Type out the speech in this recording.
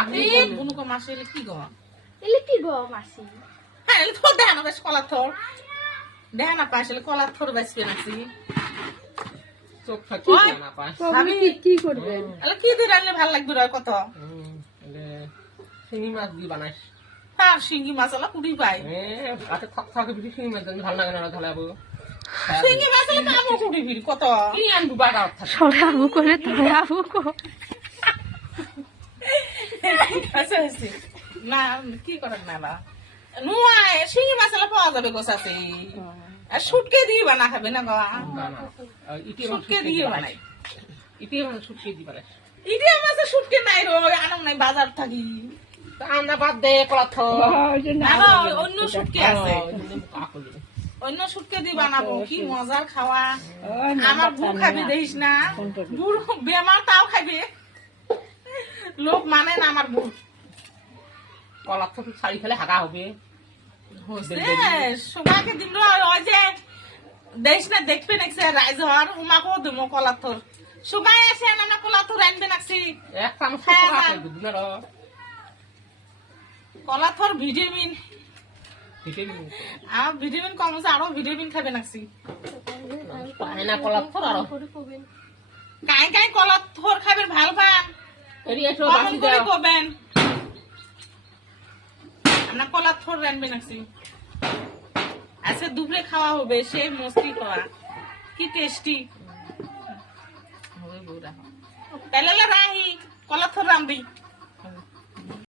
আপনি বুনু কো মাসি এলে কি গো মাসি হ্যাঁ এলে তো দেখানো বেশ কলার থর দেখানা পাইছে কলার থর বেশ কেনাছি চোখ থাকি না পাস ভাবি কি করবেন এলে কি দিয়ে রান্না ভালো লাগবে রে কত এলে শিঙি মাছ দি বানাইস হ্যাঁ শিঙ্গি মাছ এলা কুড়ি পাই আচ্ছা থাক থাক বেশি শিঙি মাছ ভালো লাগে না তাহলে আবু শিঙ্গি মাছ এলা দাম কুড়ি ফির কত কি আনবো বাড়া থাক সরে আবু করে তোরে আবু কো আচ্ছা আচ্ছা না কি করেন না নুয়ায় শিঙ্গি মাছ এলা পাওয়া যাবে গোসাতে আর শুটকে দিয়ে বানা খাবে না গো শুটকে দিয়ে বানাই ইতি মানে শুটকি দি বানাইস ইডি আমার শুটকে নাই রো আনম নাই বাজার থাকি আমরা বাদ দে কলা থ না না অন্য শুটকে আছে অন্য শুটকে দিয়ে বানাবো কি মজার খাওয়া আমার বুড় খাবি দেখিস না বুড় বেমার তাও খাবে লোক মানে না আমার বুড় কলা থ ছাড়ি ফেলে হাগা হবে সোমাকে দিন ওই যে দেখিস না দেখবে নাকছে রাইজ হওয়ার উমাকেও দেবো কলাথর সোমাই আসে আমরা কলাথর আনবে নাকছি এক চামচ দিনের কলাথর ভিটামিন আর ভিটামিন কম আছে আরো ভিটামিন খাবে নাকছি পায় না কলা থ আর কাই কাই কলাথর খাবে ভাল পান এরিয়া তো কমন বাকি করে দাও করবেন আমরা কলাথর রানবে নাকছি আজকে দুপুরে খাওয়া হবে সেই মস্তি খাওয়া কি টেস্টি হবে বউরা তাহলে রাহি কলাথর রান্ধি